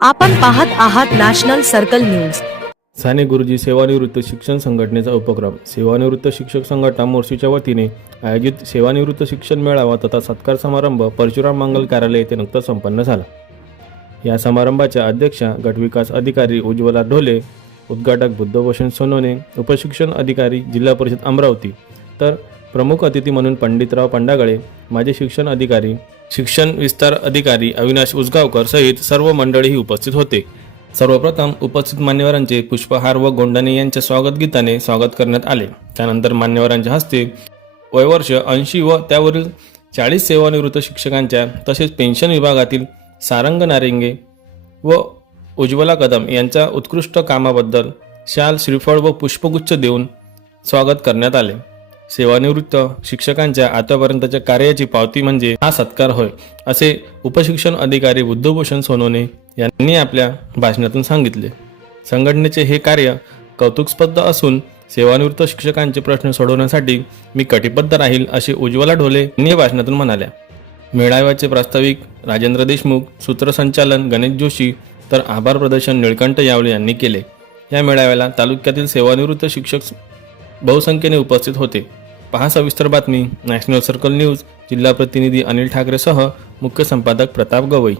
आपण पाहत आहात national circle news. Sane Guruji सेवानिवृत्त शिक्षण संघटनेचा उपक्रम सेवानिवृत्त शिक्षक संघटना मोर्शीच्या वतीने आयोजित सेवानिवृत्त शिक्षण मेळावा तथा सत्कार समारंभ परशुराम मंगल कार्यालय येथे नुकताच संपन्न झाला। या समारंभाच्या अध्यक्षा गटविकास अधिकारी उज्ज्वला ढोले, उद्घाटक बुद्धभूषण सोनवणे, उपशिक्षण अधिकारी जिल्हा परिषद अमरावती, तर प्रमुख अतिथी म्हणून पंडितराव पंडागळे, माजी शिक्षण अधिकारी, शिक्षण विस्तार अधिकारी अविनाश उसगावकर सहित सर्व मंडळीही उपस्थित होते। सर्वप्रथम उपस्थित मान्यवरांचे पुष्पहार व गोंडाने यांच्या स्वागत गीताने स्वागत करण्यात आले। त्यानंतर मान्यवरांच्या हस्ते वयवर्ष 80 व त्यावरील 40 सेवानिवृत्त शिक्षकांच्या तसेच पेन्शन विभागातील सारंग नारेंगे व उज्ज्वला कदम यांच्या उत्कृष्ट कामाबद्दल शाल, श्रीफळ व पुष्पगुच्छ देऊन स्वागत करण्यात आले। सेवानिवृत्त शिक्षकांच्या आतापर्यंतच्या कार्याची पावती म्हणजे हा सत्कार होय, असे उपशिक्षण अधिकारी बुद्धभूषण सोनवणे यांनी आपल्या भाषणातून सांगितले। संघटनेचे हे कार्य कौतुकास्पद असून सेवानिवृत्त शिक्षकांचे प्रश्न सोडवण्यासाठी मी कटिबद्ध राहील, असे उज्ज्वला ढोले यांनी भाषणातून म्हणाल्या। मेळाव्याचे प्रास्ताविक राजेंद्र देशमुख, सूत्रसंचालन गणेश जोशी, तर आभार प्रदर्शन निळकंठ यावले यांनी केले। या मेळाव्याला तालुक्यातील सेवानिवृत्त शिक्षक बहुसंख्येने उपस्थित होते। पहा सविस्तर बातमी। नॅशनल सर्कल न्यूज, जिल्हा प्रतिनिधी अनिल ठाकरेसह मुख्य संपादक प्रताप गवई।